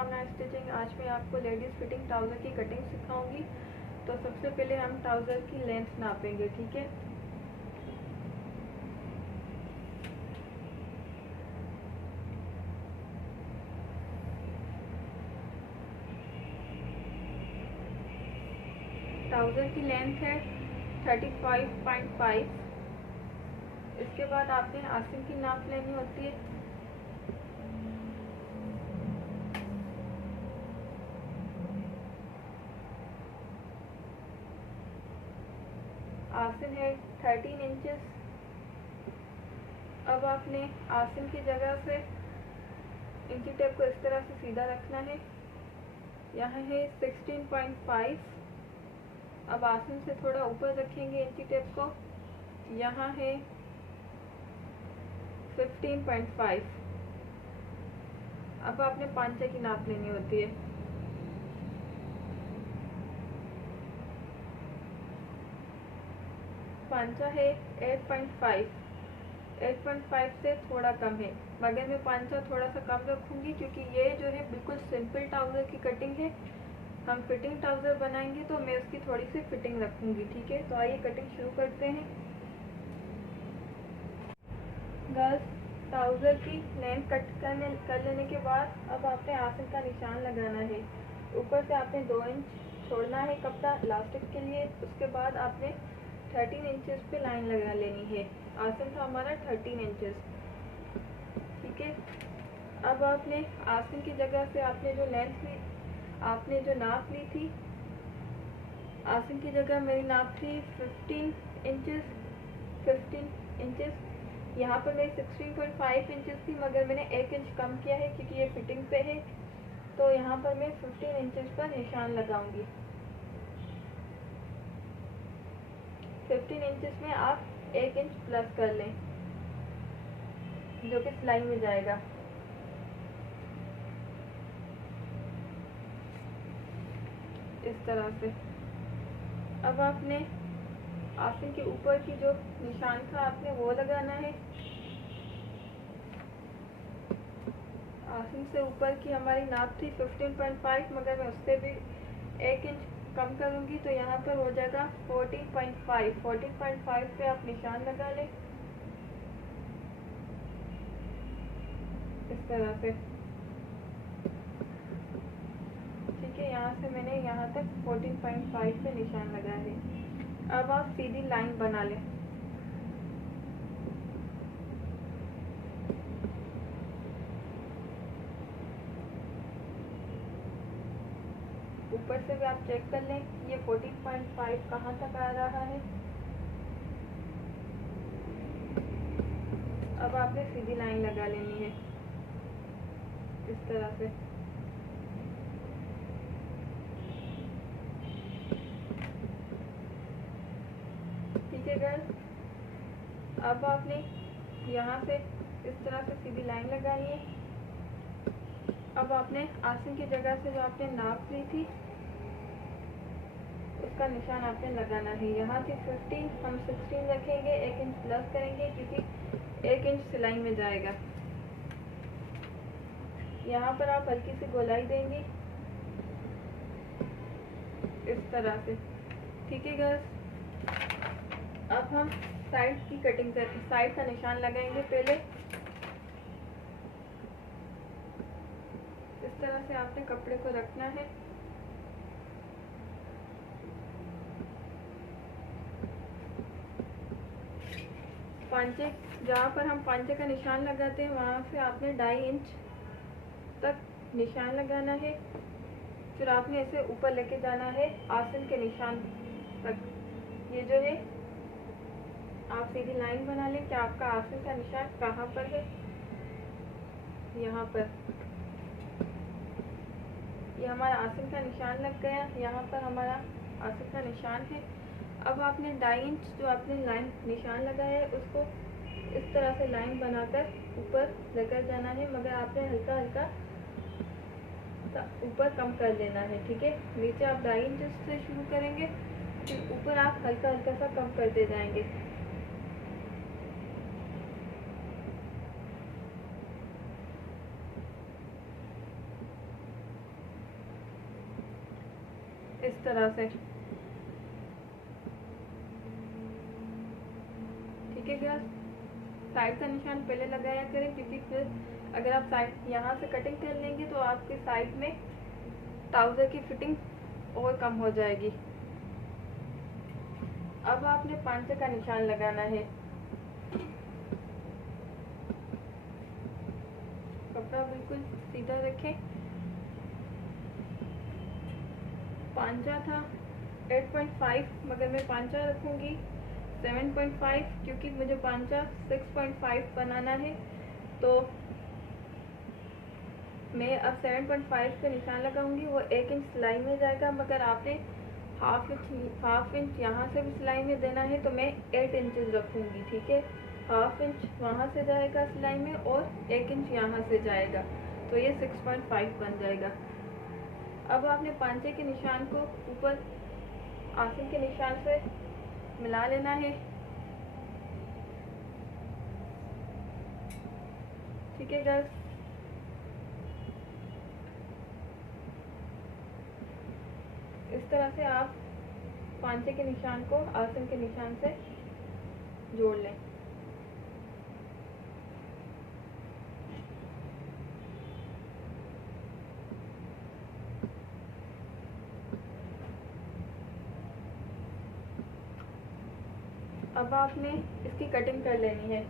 Online stitching. आज मैं आपको लेडीज़ फिटिंग ट्राउज़र की कटिंग सिखाऊंगी। तो सबसे पहले हम ट्राउज़र की लेंथ नापेंगे, ठीक है। ट्राउज़र की लेंथ है 35.5। इसके बाद आपने आस्तीन की नाप लेनी होती है। आस्तीन है 13 इंचेस। अब आपने आस्तीन की जगह से इंची टेप को इस तरह से सीधा रखना है। यहाँ है 16.5। अब आस्तीन से थोड़ा ऊपर रखेंगे इंची टेप को, यहाँ है 15.5। अब आपने पांचे की नाप लेनी होती है। पांचा है 8.5। 8.5 से थोड़ा कम है, मगर मैं पांचा थोड़ा सा कम रखूंगी क्योंकि ये जो है बिल्कुल सिंपल ट्राउज़र की कटिंग है। हम फिटिंग ट्राउज़र बनाएंगे तो मैं उसकी थोड़ी सी फिटिंग रखूंगी, ठीक है। तो आइए कटिंग शुरू करते हैं। गर्ल्स, ट्राउज़र की लेंथ कट कर लेने के बाद अब आपने आस्तीन का निशान लगाना है। ऊपर से आपने 2 इंच छोड़ना है कपड़ा इलास्टिक के लिए। उसके बाद आपने 13 इंचेस पे लाइन लगा लेनी है। आस्तीन था हमारा 13 इंचेस, ठीक है। अब आपने आस्तीन की जगह से आपने जो लेंथ ली, आपने जो नाप ली थी, आस्तीन की जगह मेरी नाप थी 15 इंचेस। 15 इंचेस यहाँ पर मेरी 16.5 इंचेस थी, मगर मैंने 1 इंच कम किया है क्योंकि ये फिटिंग पे है। तो यहाँ पर मैं 15 इंचेस पर निशान लगाऊंगी। 15 इंचेस में आप 1 इंच प्लस कर लें, जो कि सिलाई में जाएगा। इस तरह से अब आपने आस्तीन के ऊपर की जो निशान था आपने वो लगाना है। आस्तीन से ऊपर की हमारी नाप थी 15.5, मगर मैं उससे भी 1 इंच कम करूंगी, तो यहाँ पर हो जाएगा 14.5। 14.5 पे आप निशान लगा लें इस तरह से, ठीक है। यहाँ से मैंने यहाँ तक 14.5 पे निशान लगाया है। अब आप सीधी लाइन बना लें। ऊपर से भी आप चेक कर लें ये 14.5 कहाँ तक आ रहा है। अब आपने सीधी लाइन लगा लेनी है इस तरह से, ठीक है गर्ल्स। अब आपने यहाँ से इस तरह से सीधी लाइन लगानी है। अब आपने आस्तीन की जगह से जो आपने नाप ली थी उसका निशान आपने लगाना है। यहाँ थी 15, हम 16 रखेंगे, 1 इंच प्लस करेंगे क्योंकि 1 इंच सिलाई में जाएगा। यहाँ पर आप हल्की सी गोलाई देंगी इस तरह से, ठीक है गर्ल्स। अब हम साइड की कटिंग करके साइड का निशान लगाएंगे। पहले इस तरह से आपने कपड़े को रखना है। पांचे, जहाँ पर हम पांचे का निशान लगाते हैं वहाँ से आपने 2.5 इंच तक निशान लगाना है। फिर आपने इसे ऊपर लेके जाना है आस्तीन के निशान तक। ये जो है आप सीधी लाइन बना लें कि आपका आस्तीन का निशान कहाँ पर है। यहाँ पर ये हमारा आस्तीन का निशान लग गया। यहाँ पर हमारा आस्तीन का निशान है। अब आपने 2.5 इंच जो आपने लाइन निशान लगाया है उसको इस तरह से लाइन बनाकर ऊपर लेकर जाना है, मगर आपने हल्का हल्का ऊपर कम कर लेना है, ठीक है। नीचे आप 2.5 इंच से शुरू करेंगे, फिर ऊपर आप हल्का हल्का सा कम करते जाएंगे। तरह से। ठीक है गर्ल्स, साइड का निशान पहले लगाया करें, क्योंकि फिर अगर आप साइड यहाँ से कटिंग कर लेंगे तो आपके साइड में ट्राउज़र की फिटिंग और कम हो जाएगी। अब आपने पांचे का निशान लगाना है। कपड़ा बिल्कुल सीधा रखें। पांचा था 8.5, मगर मैं पांचा रखूँगी 7.5, क्योंकि मुझे पांचा 6.5 बनाना है। तो मैं अब 7.5 पे निशान लगाऊंगी। वो 1 इंच सिलाई में जाएगा, मगर आपने हाफ इंच यहाँ से भी सिलाई में देना है, तो मैं 8 इंचेस रखूँगी। ठीक है, हाफ इंच वहाँ से जाएगा सिलाई में और 1 इंच यहाँ से जाएगा, तो ये 6.5 बन जाएगा। अब आपने पांचे के निशान को ऊपर आसन के निशान से मिला लेना है। ठीक है गर्ल्स, इस तरह से आप पांचे के निशान को आसन के निशान से जोड़ लें। अब आपने इसकी कटिंग कर लेनी है।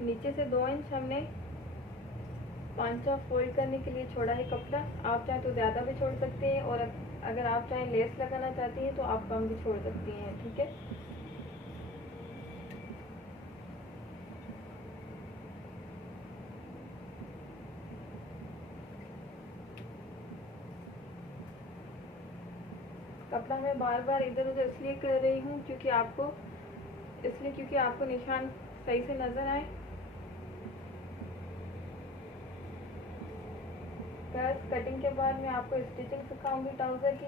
नीचे से 2 इंच हमने पांचा फोल्ड करने के लिए छोड़ा है कपड़ा। आप चाहे तो ज़्यादा भी छोड़ सकते हैं, और अगर आप चाहें लेस लगाना चाहती हैं तो आप कम भी छोड़ सकती हैं। ठीक है, कपड़ा मैं बार बार इधर उधर इसलिए कर रही हूँ क्योंकि आपको निशान सही से नज़र आए। कटिंग के बाद मैं आपको स्टिचिंग सिखाऊंगी ट्राउज़र की।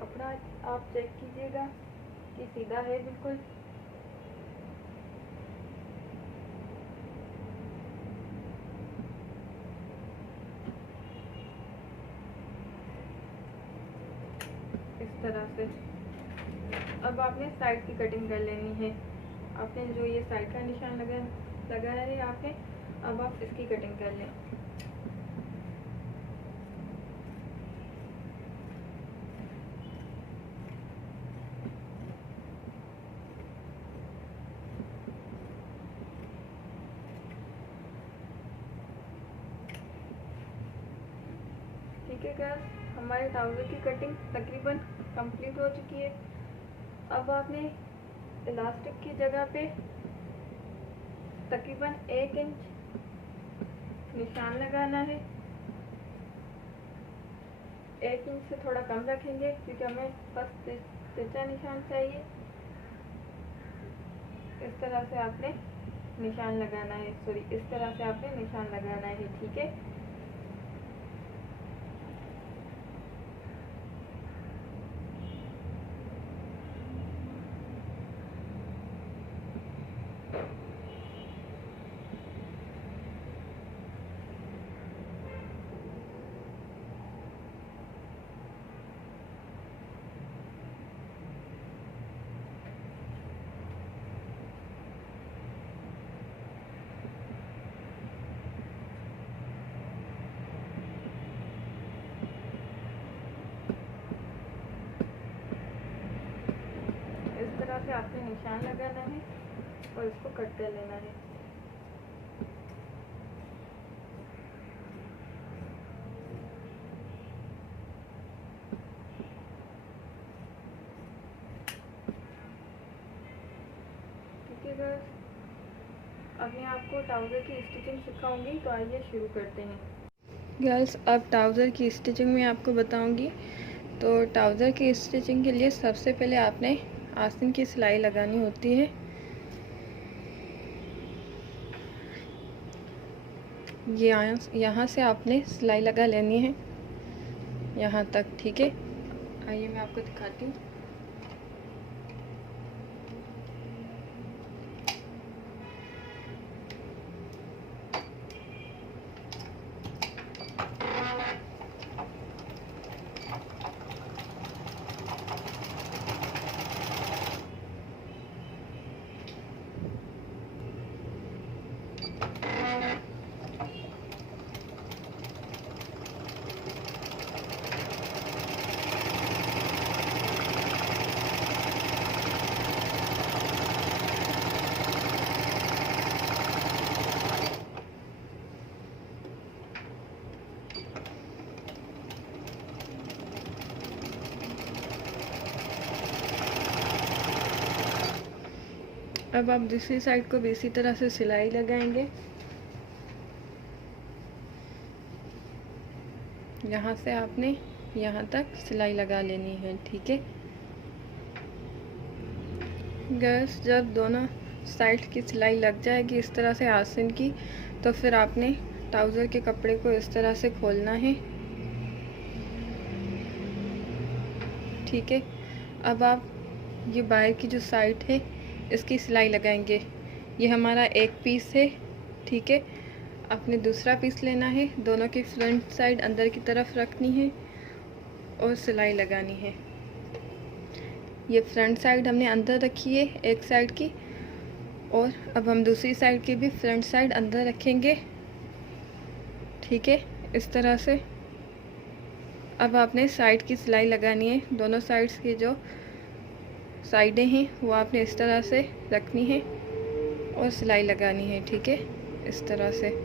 कपड़ा आप चेक कीजिएगा कि सीधा है बिल्कुल। इस तरह से। अब आपने साइड की कटिंग कर लेनी है। आपने जो ये साइड का निशान लगाया है आपने, अब आप इसकी कटिंग कर लें। ठीक है गर्ल्स, हमारे ट्राउज़र की कटिंग तकरीबन कंप्लीट हो चुकी है। अब आपने इलास्टिक की जगह पे तकरीबन 1 इंच निशान लगाना है। 1 इंच से थोड़ा कम रखेंगे क्योंकि हमें बस तिरछा निशान चाहिए। इस तरह से आपने निशान लगाना है, इस तरह से आपने निशान लगाना है। ठीक है, से आपने निशान लगाना है और इसको कट कर लेना है। ठीक है गर्ल्स, अब मैं आपको ट्राउज़र की स्टिचिंग सिखाऊंगी, तो आइए शुरू करते हैं। गर्ल्स, अब ट्राउज़र की स्टिचिंग में आपको बताऊंगी। तो ट्राउज़र की स्टिचिंग के लिए सबसे पहले आपने आस्तीन की सिलाई लगानी होती है। ये यहाँ से आपने सिलाई लगा लेनी है यहाँ तक, ठीक है। आइए मैं आपको दिखाती हूँ। अब आप दूसरी साइड को भी इसी तरह से सिलाई लगाएंगे। यहाँ से आपने यहाँ तक सिलाई लगा लेनी है, ठीक है। गर्ल्स, जब दोनों साइड की सिलाई लग जाएगी इस तरह से आस्तीन की, तो फिर आपने ट्राउज़र के कपड़े को इस तरह से खोलना है, ठीक है। अब आप ये बाहर की जो साइड है इसकी सिलाई लगाएंगे। ये हमारा एक पीस है, ठीक है। आपने दूसरा पीस लेना है, दोनों की फ्रंट साइड अंदर की तरफ रखनी है और सिलाई लगानी है। ये फ्रंट साइड हमने अंदर रखी है एक साइड की, और अब हम दूसरी साइड की भी फ्रंट साइड अंदर रखेंगे, ठीक है, इस तरह से। अब आपने साइड की सिलाई लगानी है। दोनों साइड्स की जो साइडें हैं वो आपने इस तरह से रखनी है और सिलाई लगानी है, ठीक है, इस तरह से।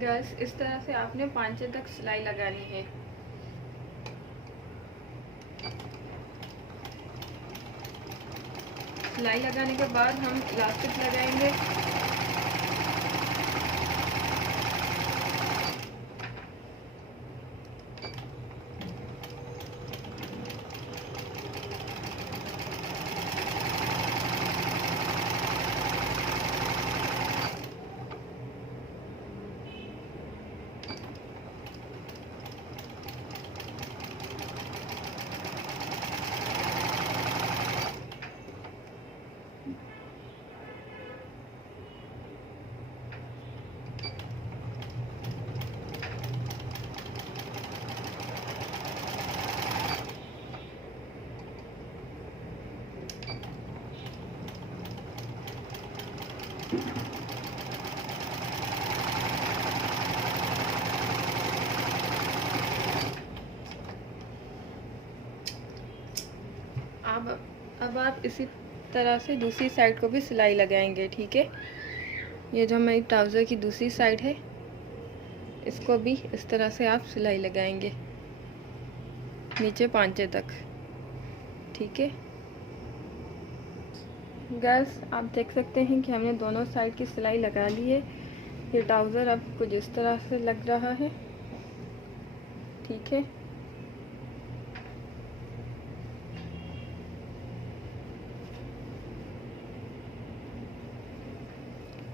गर्ल्स, इस तरह से आपने 5 तक सिलाई लगानी है। सिलाई लगाने के बाद हम इलास्टिक लगाएंगे। अब आप इसी तरह से दूसरी साइड को भी सिलाई लगाएंगे, ठीक है। ये जो हमारी ट्राउज़र की दूसरी साइड है इसको भी इस तरह से आप सिलाई लगाएंगे नीचे 5 तक, ठीक है। गर्ल्स, आप देख सकते हैं कि हमने दोनों साइड की सिलाई लगा ली है। ये ट्राउज़र अब कुछ इस तरह से लग रहा है, ठीक है।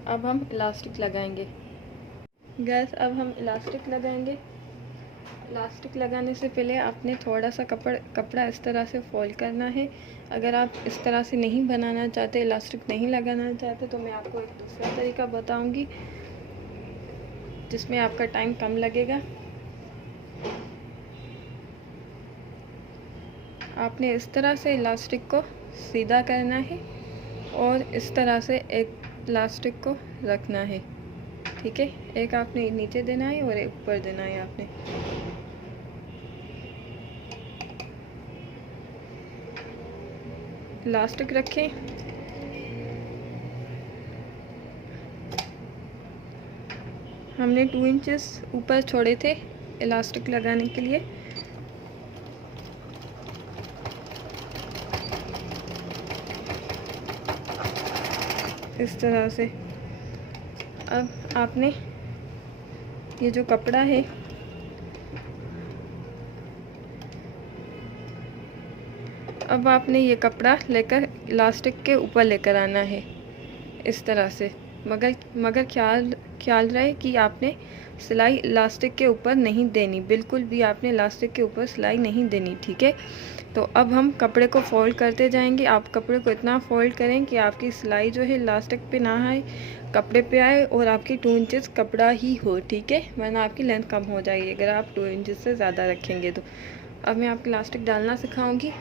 अब हम इलास्टिक लगाएंगे। गर्ल्स, अब हम इलास्टिक लगाएंगे। इलास्टिक लगाने से पहले आपने थोड़ा सा कपड़ा इस तरह से फोल्ड करना है। अगर आप इस तरह से नहीं बनाना चाहते, इलास्टिक नहीं लगाना चाहते, तो मैं आपको एक दूसरा तरीका बताऊंगी जिसमें आपका टाइम कम लगेगा। आपने इस तरह से इलास्टिक को सीधा करना है और इस तरह से एक इलास्टिक को रखना है, ठीक है। एक आपने नीचे देना है और एक ऊपर देना है आपने। इलास्टिक रखें, हमने 2 इंचेस ऊपर छोड़े थे इलास्टिक लगाने के लिए। इस तरह से अब आपने ये जो कपड़ा है अब आपने ये कपड़ा लेकर इलास्टिक के ऊपर लेकर आना है इस तरह से। मगर ख्याल रहे कि आपने सिलाई इलास्टिक के ऊपर नहीं देनी, बिल्कुल भी आपने इलास्टिक के ऊपर सिलाई नहीं देनी, ठीक है। तो अब हम कपड़े को फोल्ड करते जाएंगे। आप कपड़े को इतना फोल्ड करें कि आपकी सिलाई जो है इलास्टिक पे ना आए, कपड़े पे आए और आपकी 2 इंचेस कपड़ा ही हो, ठीक है, वरना आपकी लेंथ कम हो जाएगी अगर आप 2 इंचेस से ज़्यादा रखेंगे तो। अब मैं आपको इलास्टिक डालना सिखाऊंगी।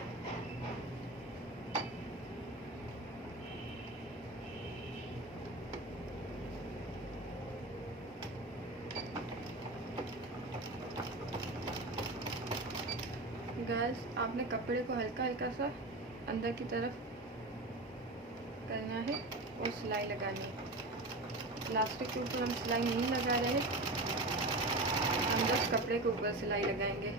गर्ल्स, आपने कपड़े को हल्का हल्का सा अंदर की तरफ करना है और सिलाई लगानी है। इलास्टिक के ऊपर हम सिलाई नहीं लगा रहे, हम बस कपड़े के ऊपर सिलाई लगाएंगे।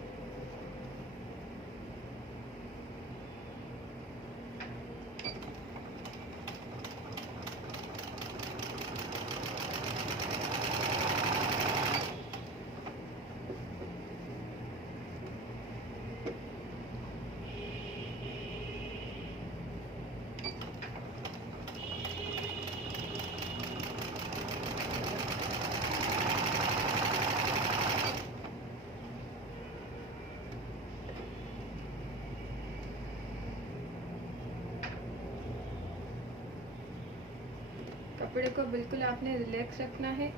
कपड़े को बिल्कुल आपने रिलैक्स रखना है।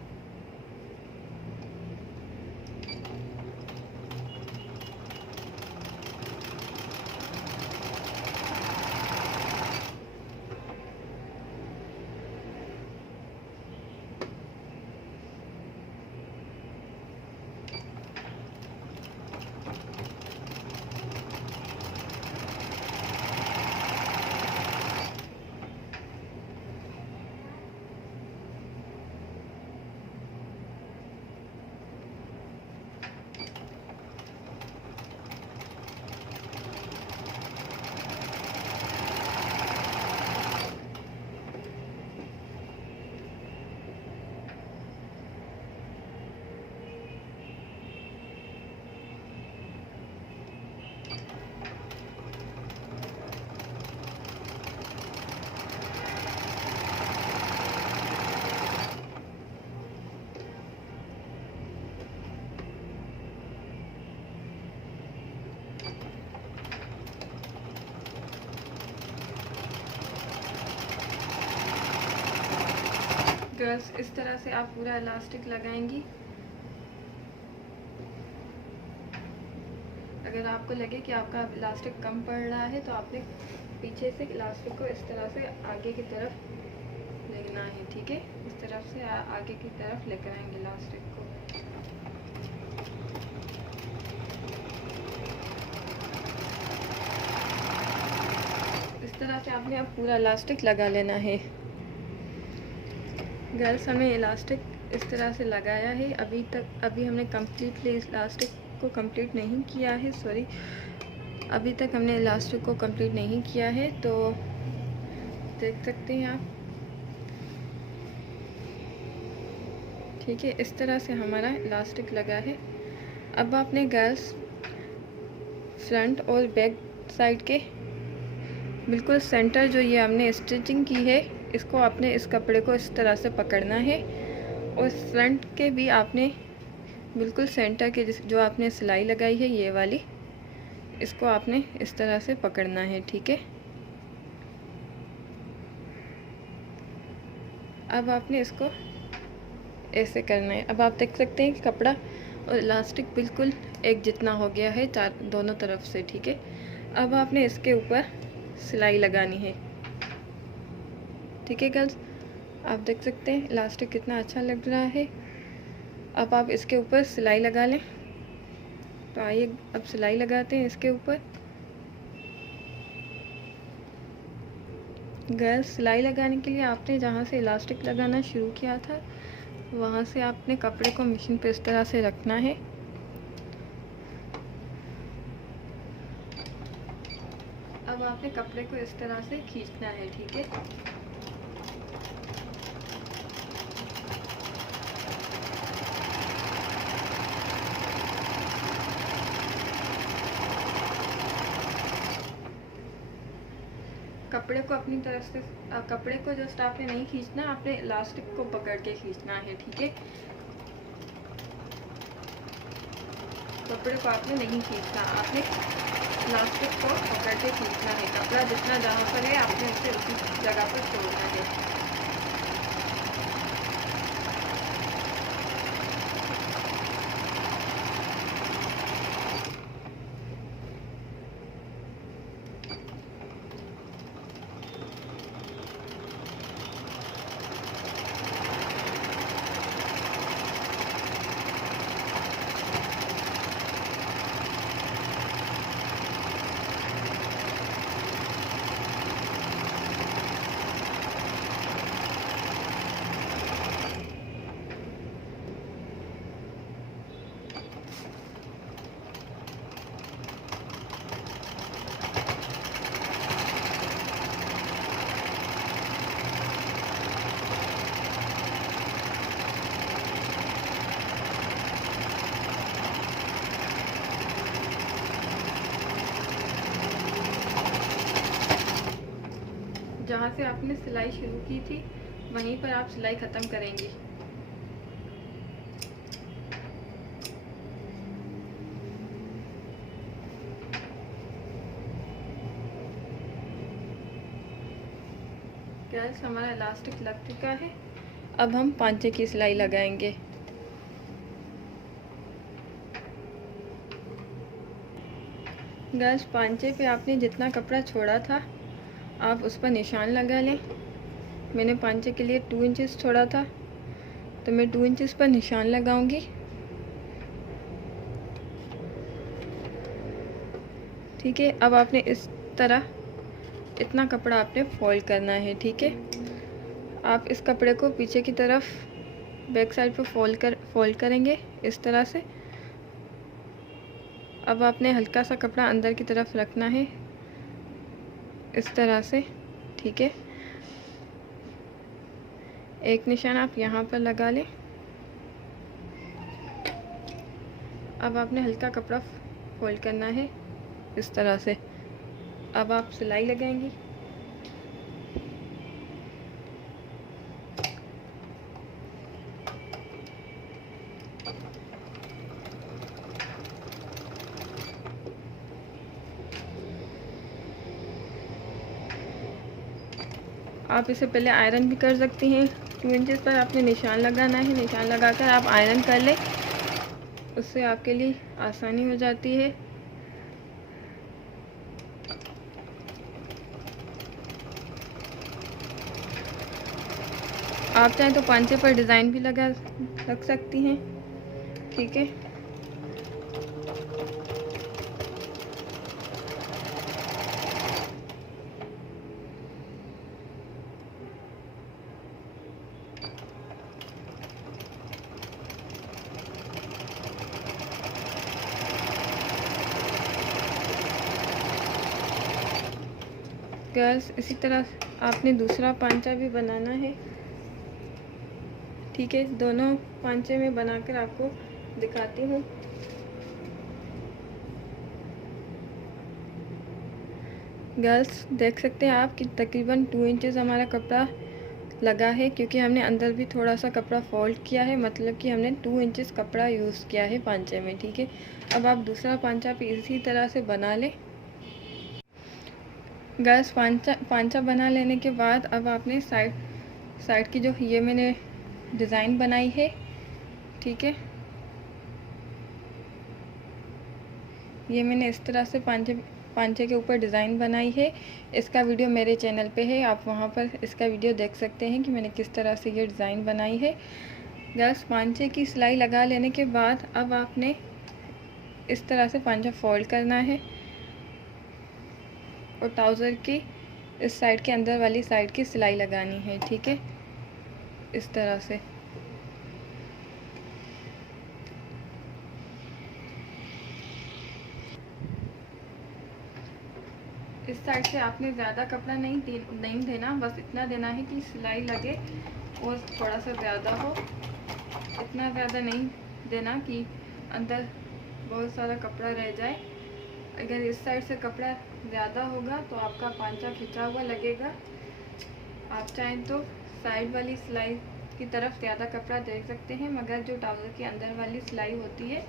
गर्ल्स, इस तरह से आप पूरा इलास्टिक लगाएंगी। अगर आपको लगे कि आपका इलास्टिक कम पड़ रहा है तो आपने पीछे से इलास्टिक को इस तरह से आगे की तरफ लेना है, ठीक है। इस तरफ से आगे की तरफ लेकर आएंगे इलास्टिक को। इस तरह से आपने अब पूरा इलास्टिक लगा लेना है। गर्ल्स, हमें इलास्टिक इस तरह से लगाया है। अभी हमने कम्प्लीटली इलास्टिक को कंप्लीट नहीं किया है, सॉरी, अभी तक हमने इलास्टिक को कंप्लीट नहीं किया है। तो देख सकते हैं आप, ठीक है, इस तरह से हमारा इलास्टिक लगा है। अब आपने गर्ल्स फ्रंट और बैक साइड के बिल्कुल सेंटर जो ये हमने स्टिचिंग की है, इसको आपने इस कपड़े को इस तरह से पकड़ना है और फ्रंट के भी आपने बिल्कुल सेंटर के जो आपने सिलाई लगाई है ये वाली, इसको आपने इस तरह से पकड़ना है, ठीक है। अब आपने इसको ऐसे करना है। अब आप देख सकते हैं कि कपड़ा और इलास्टिक बिल्कुल एक जितना हो गया है दोनों तरफ से, ठीक है। अब आपने इसके ऊपर सिलाई लगानी है। ठीक है गर्ल्स, आप देख सकते हैं इलास्टिक कितना अच्छा लग रहा है। अब आप इसके ऊपर सिलाई लगा लें। तो आइए अब सिलाई लगाते हैं इसके ऊपर। गर्ल्स, सिलाई लगाने के लिए आपने जहाँ से इलास्टिक लगाना शुरू किया था वहाँ से आपने कपड़े को मशीन पे इस तरह से रखना है। अब आपने कपड़े को इस तरह से खींचना है, ठीक है। कपड़े को अपनी तरफ से कपड़े को जस्ट आपने नहीं खींचना, आपने इलास्टिक को पकड़ के खींचना है, ठीक है। कपड़े को आपने नहीं खींचना, आपने इलास्टिक को पकड़ के खींचना है। कपड़ा जितना जहाँ पर है आपने उसे उसी जगह पर छोड़ना है। जहाँ से आपने सिलाई शुरू की थी वहीं पर आप सिलाई ख़त्म करेंगी। गर्ल्स, हमारा इलास्टिक लग चुका है। अब हम पांचे की सिलाई लगाएंगे। गर्ल्स, पांचे पे आपने जितना कपड़ा छोड़ा था आप उस पर निशान लगा लें। मैंने पांचे के लिए 2 इंचेस छोड़ा था तो मैं 2 इंचेस पर निशान लगाऊंगी, ठीक है। अब आपने इस तरह इतना कपड़ा आपने फोल्ड करना है, ठीक है। आप इस कपड़े को पीछे की तरफ बैक साइड पर फोल्ड करेंगे इस तरह से। अब आपने हल्का सा कपड़ा अंदर की तरफ रखना है इस तरह से, ठीक है। एक निशान आप यहाँ पर लगा लें। अब आपने हल्का कपड़ा फोल्ड करना है इस तरह से। अब आप सिलाई लगाएंगी। आप इसे पहले आयरन भी कर सकती हैं। 2 इंचेस पर आपने निशान लगाना है। निशान लगाकर आप आयरन कर लें, उससे आपके लिए आसानी हो जाती है। आप चाहें तो पांचे पर डिज़ाइन भी लग सकती हैं, ठीक है। गर्ल्स, इसी तरह आपने दूसरा पांचा भी बनाना है, ठीक है। दोनों पांचे में बनाकर आपको दिखाती हूँ। गर्ल्स, देख सकते हैं आप कि तकरीबन 2 इंचेस हमारा कपड़ा लगा है, क्योंकि हमने अंदर भी थोड़ा सा कपड़ा फोल्ड किया है, मतलब कि हमने 2 इंचेस कपड़ा यूज़ किया है पांचे में, ठीक है। अब आप दूसरा पांचा भी इसी तरह से बना लें। गर्ल्स, पांचा बना लेने के बाद अब आपने साइड की जो ये मैंने डिज़ाइन बनाई है, ठीक है, ये मैंने इस तरह से पांचे पांचे के ऊपर डिज़ाइन बनाई है, इसका वीडियो मेरे चैनल पे है, आप वहाँ पर इसका वीडियो देख सकते हैं कि मैंने किस तरह से ये डिज़ाइन बनाई है। गर्ल्स, पांचे की सिलाई लगा लेने के बाद अब आपने इस तरह से पांचा फोल्ड करना है और ट्राउज़र की इस साइड के अंदर वाली साइड की सिलाई लगानी है। ठीक है, इस तरह से। इस साइड से आपने ज़्यादा कपड़ा नहीं देना, बस इतना देना है कि सिलाई लगे और थोड़ा सा ज़्यादा हो। इतना ज़्यादा नहीं देना कि अंदर बहुत सारा कपड़ा रह जाए। अगर इस साइड से कपड़ा ज़्यादा होगा तो आपका पांचा खिंचा हुआ लगेगा। आप चाहें तो साइड वाली सिलाई की तरफ ज़्यादा कपड़ा दे सकते हैं, मगर जो ट्राउज़र की अंदर वाली सिलाई होती है,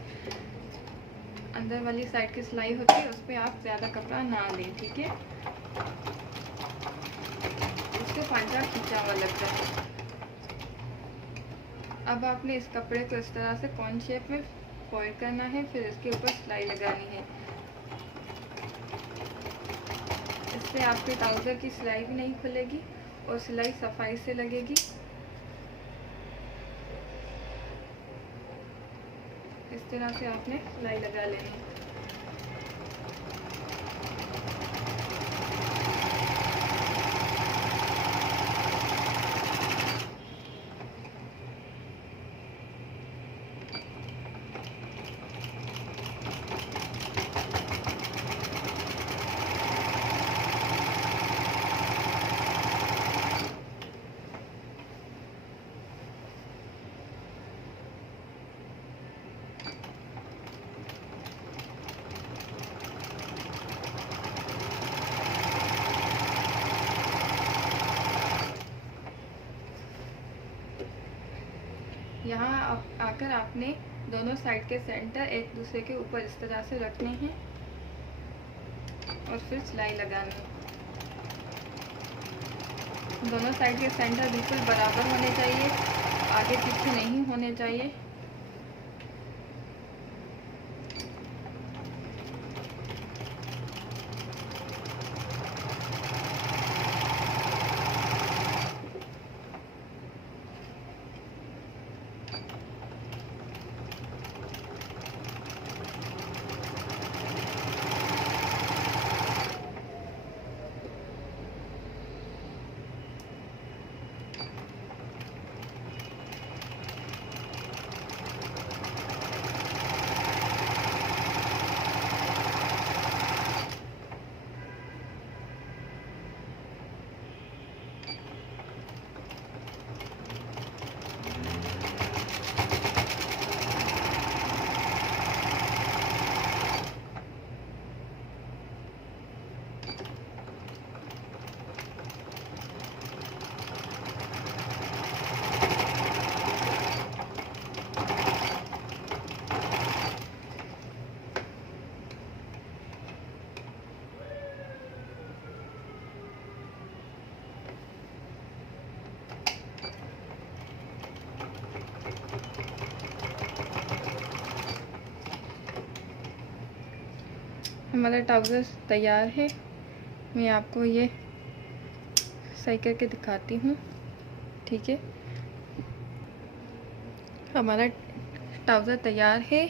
अंदर वाली साइड की सिलाई होती है, उस पर आप ज़्यादा कपड़ा ना लें। ठीक है, उससे पांचा खिंचा हुआ लगता है। अब आपने इस कपड़े को इस तरह से कॉर्न शेप में फोल्ड करना है, फिर इसके ऊपर सिलाई लगानी है। इससे आपके ट्राउज़र की सिलाई भी नहीं खुलेगी और सिलाई सफाई से लगेगी। इस तरह से आपने सिलाई लगा लेनी है। यहाँ आकर आपने दोनों साइड के सेंटर एक दूसरे के ऊपर इस तरह से रखने हैं और फिर सिलाई लगानी है। दोनों साइड के सेंटर बिल्कुल बराबर होने चाहिए, आगे पीछे नहीं होने चाहिए। हमारा ट्राउज़र तैयार है। मैं आपको ये सही करके दिखाती हूँ। ठीक है, हमारा ट्राउज़र तैयार है।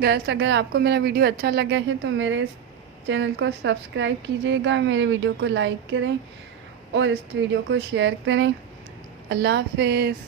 गाइस, अगर आपको मेरा वीडियो अच्छा लगा है तो मेरे इस चैनल को सब्सक्राइब कीजिएगा, मेरे वीडियो को लाइक करें और इस वीडियो को शेयर करें। अल्लाह हाफ़िज़।